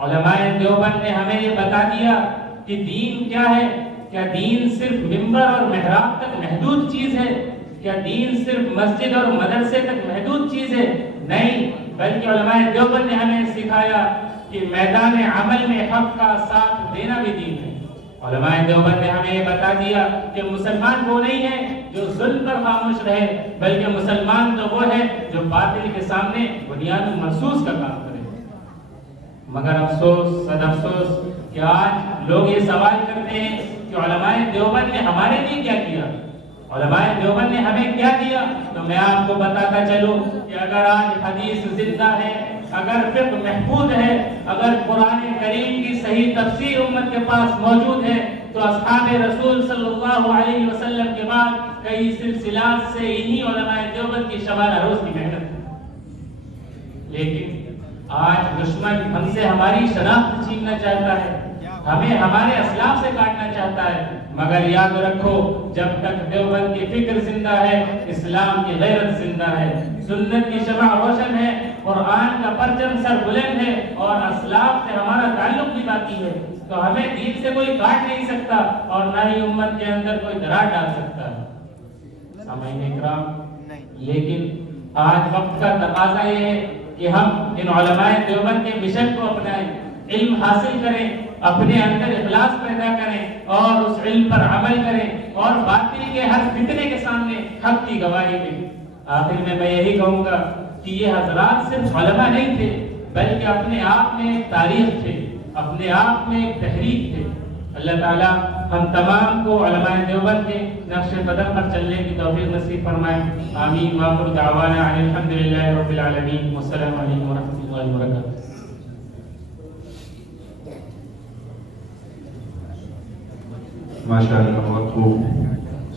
علماء دیوبند نے ہمیں یہ بتا دیا کہ دین کیا ہے۔ کیا دین صرف منبر اور محراب تک محدود چیز ہے؟ کیا دین صرف مسجد اور مدرسے تک محدود چیز ہے؟ نہیں، بلکہ علماء دیوبند نے ہمیں سکھایا کہ میدان عمل میں حق کا ساتھ دینا بھی دین ہے۔ علماء دیوبند نے ہمیں یہ بتا دیا کہ مسلمان وہ نہیں ہے جو ظلم پر خاموش رہے، بلکہ مسلمان تو وہ ہے جو باطل کے سامنے بنیاد مرصوص کا کام کرے۔ مگر افسوس، صد افسوس کہ آج لوگ یہ سوال کرتے ہیں کہ علماء دیوبند نے ہمارے لیے کیا کیا، علماء دیوبند نے ہمیں کیا دیا؟ تو میں آپ کو بتاتا چلوں کہ اگر آج حدیث زندہ ہے، اگر فقہ محفوظ ہے، اگر قرآن کریم کی صحیح تفسیر امت کے پاس موجود ہے، تو اصحاب رسول صلی اللہ علیہ وسلم کے بعد کئی سلسلات سے انہی علماء دیوبند کی شبانہ روز کی محنت ہے۔ لیکن آج دشمن ہم سے ہماری شناخت چھیننا چاہتا ہے، ہمیں ہمارے اسلاف سے کاٹنا چاہتا ہے، مگر یاد رکھو جب تک دیوبند کی فکر زندہ ہے، اسلام کی غیرت زندہ ہے، سنت کی شمع روشن ہے، قرآن کا پرچم سر بلند ہے اور اسلاف سے ہمارا تعلق بھی باقی ہے، تو ہمیں دین سے کوئی کاٹ نہیں سکتا اور نہ ہی امت کے اندر کوئی دراڑ ڈال سکتا ہے۔ سامعین اکرام، لیکن آج وقت کا تقاضا یہ ہے کہ ہم ان علماء دیوبند کے مشن کو اپنائیں، علم حاصل کریں، اپنے اندر اخلاص پیدا کریں اور اس علم پر عمل کریں اور باطل کے ہر فتنے کے سامنے حق کی گواہی دیں۔ آخر میں یہی کہوں گا کہ یہ حضرات صرف علماء نہیں تھے بلکہ اپنے آپ میں ایک تاریخ تھے، اپنے آپ میں ایک تحریک تھے۔ اللہ تعالیٰ ہم تمام کو علماء دیوبند کے نقش قدم پر چلنے کی توفیق نصیب فرمائے، آمین۔ وآخر دعوانا ان الحمدللہ رب العالمین، والسلام علیکم ورحمۃ اللہ وبرکاتہ۔ ماشاءاللہ، بہت خوب۔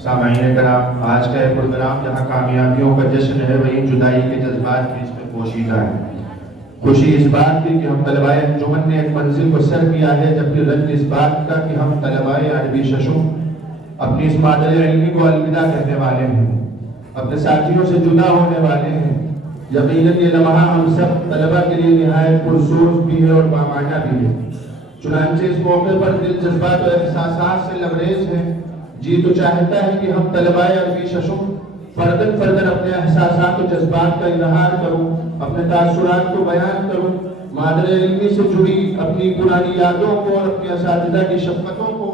سامعین کرام، آج کا یہ پروگرام جہاں کامیابیوں کا جشن ہے، وہیں جدائی کے جذبات بھی اس میں پوشیدہ ہیں۔ خوشی اس بات کی کہ ہم طلباء انجمن نے ایک منزل کو سر کیا ہے، جبکہ رنج اس بات کا کہ ہم طلباء عربی ششم اپنی اس مادر علمی کو الوداع کہنے والے ہیں، اپنے ساتھیوں سے جدا ہونے والے ہیں۔ یقیناً یہ لمحہ ہم سب طلباء کے لیے نہایت پرسوز بھی ہے اور بامعنی بھی ہے۔ چنانچہ اس موقع پر دل جذبات و احساسات سے لبریز ہے۔ جی تو چاہتا ہے کہ ہم طلباء عربی ششم فردن فردن اپنے احساسات و جذبات کا اظہار کروں، اپنے تاثرات کو بیان کروں، مادر علمی سے جڑی اپنی پرانی یادوں کو اور اپنے اساتذہ کی شفقتوں کو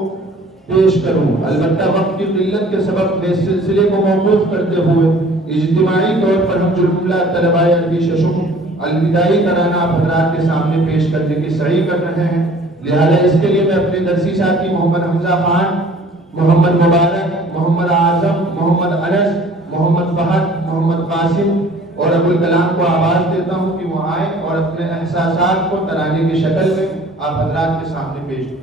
پیش کروں۔ البتہ وقت کی قلت کے سبب میں اس سلسلے کو موقوف کرتے ہوئے اجتماعی طور پر ہم جملہ طلباء عربی ششم الوداعی ترانہ آپ حضرات کے سامنے پیش کرنے کی سعی کر رہے ہیں۔ لہذا اس کے لیے میں اپنے درسی ساتھی محمد حمزہ خان، محمد مبارک، محمد اعظم، محمد انس، محمد فہد، محمد قاسم اور ابو الکلام کو آواز دیتا ہوں کہ وہ آئیں اور اپنے احساسات کو ترانے کی شکل میں آپ حضرات کے سامنے پیش کریں۔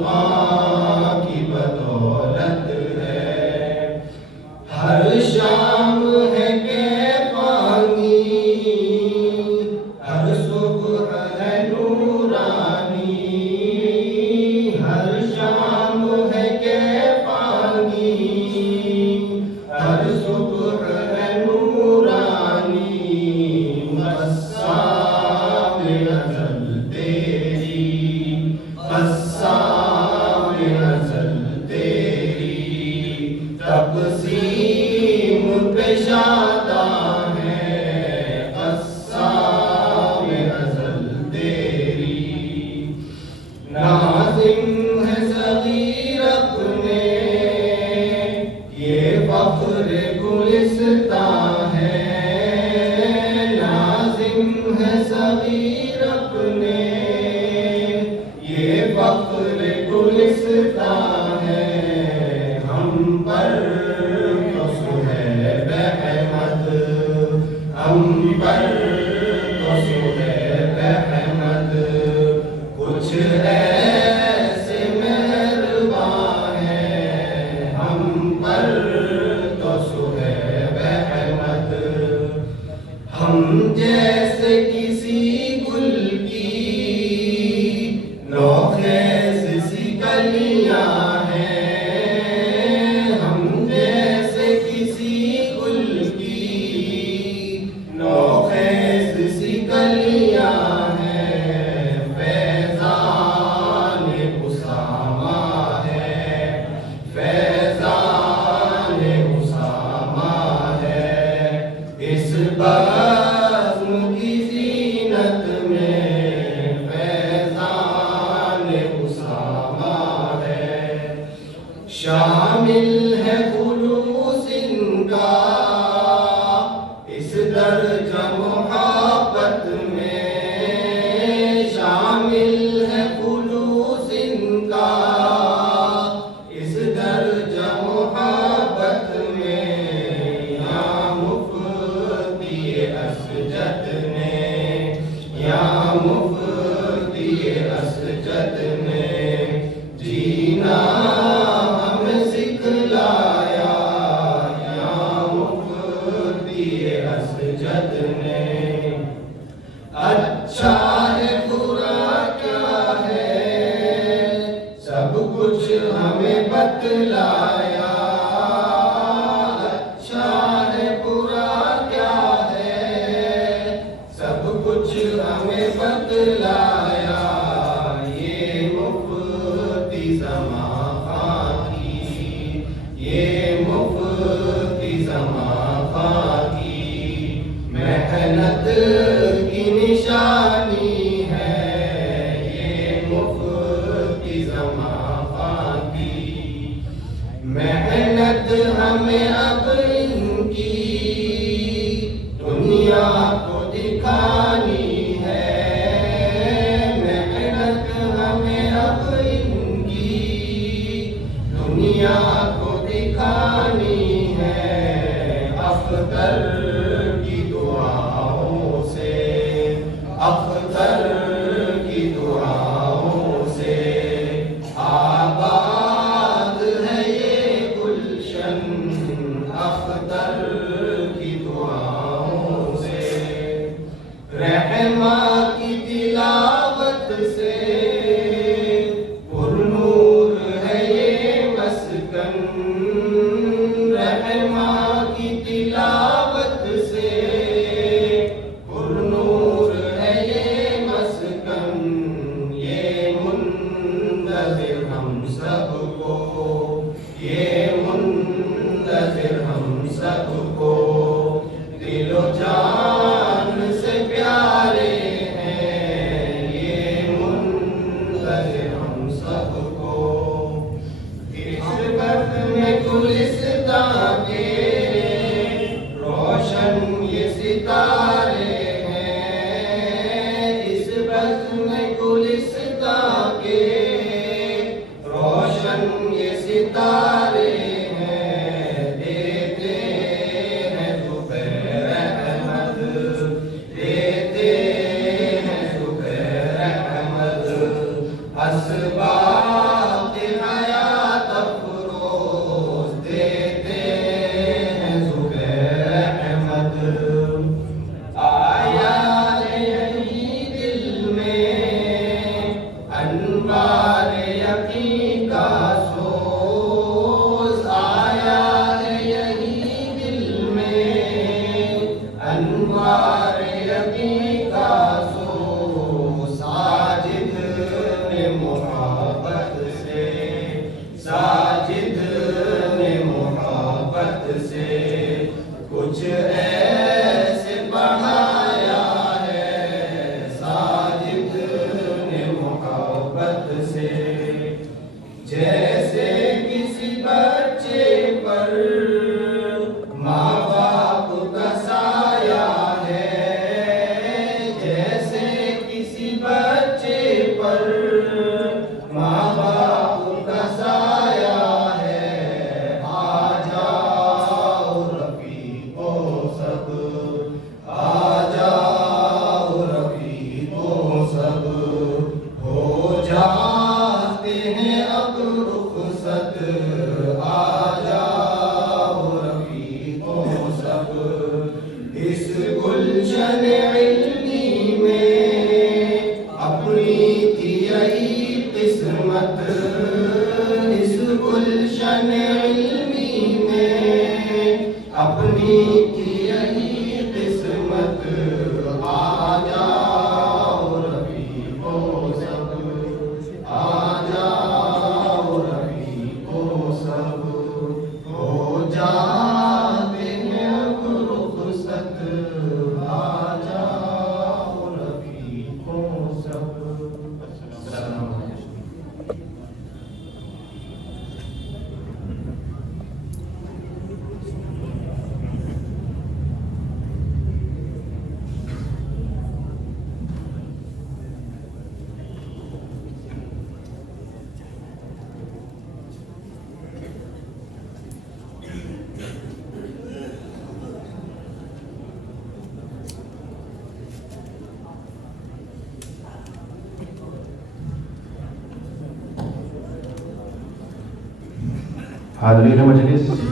ماں کی بدولت ہے، ہر شام ہے کہ پانی، ہر صبح ہے نورانی، ہر شام ہے کہ پانی، ہر صبح ہے نورانی، بسام ازل تیری، بسام ازل تیری، تقسیم پہ شادہ ہے، بسام ازل تیری، ناظم ہے صغیر اپنے یہ فخر گلستان ہے، ناظم ہے صغیر اپنے یہ فخر گلستان ہے، ہم پر تو صہیب احمد، ہم پر تو صہیب احمد کچھ ایسے مہربان ہیں، ہم پر تو صہیب احمد، ہم جیسے کسی گل کی نوخیز سی کلیاں ہیں، ہم جیسے کسی گل کی نوخیز سی کلیاں ہیں، فیضان اسامہ ہے، فیضان اسامہ ہے، اس بزم کی زینت میں فیضان اسامہ ہے، شامل ہے خلوص ان کا اس درجہ محبت میں، شامل ہے خلوص ان کا اس درجہ محبت میں، یا مفتی اسجد نے، یا مفتی اسجد نے جینا ہمیں سکھلایا، یا مفتی اسجد نے، اچھا ہے برا کیا ہے سب کچھ ہمیں بتلایا، اچھا ہے برا کیا ہے سب کچھ ہمیں بتلایا، یہ مفتی زمان خان کی، یہ مفتی زمان خان کی محنت کی نشانی ہے، یہ مفتی زمان خان کی محنت ہمیں اب ان کی دنیا کو دکھانی ہے، محنت ہمیں اب ان کی دنیا کو دکھانی ہے، اختر کی دعاؤں سے، اختر کی دعاؤں سے آباد ہے یہ گلشن، اختر کی دعاؤں سے، رحمہ کی تلاوت سے پر نور ہے یہ مسکن، رحمہ کی تلاوت سے پر نور ہے یہ مسکن، یہ منتظر ہم سب کو، یہ منتظر ہم سب کو، دل و جان سے پیارے ہیں، یہ منتظر ہم سب کو، اس وقت میں گلستان کے روشن یہ ستارے ہیں، اس وقت میں گلستان کے روشن یہ ستارے ہیں، دیتے ہیں دوپہر احمد، دیتے ہیں دوپہر احمد، اسباب جیسے کسی بچے پر ماں باپ کا سایہ ہے، جیسے کسی بچے پر ماں باپ کا سایہ ہے، آ جاؤ رفیقو سب، آ جاؤ رفیقو سب، ہو جاتے ہیں اب رخصت، آ جاؤ رفیقو سب، اس گلشن علمی میں اپنی تھی یہی قسمت، اس گلشن علمی میں اپنی تھی یہی قسمت، آ جاؤ رفیقو سب، آ جاؤ رفیقو سب، ہو جاتے ہیں اب رخصت، آ جاؤ رفیقو سب۔ السلام علیکم۔ حاضرین مجلس،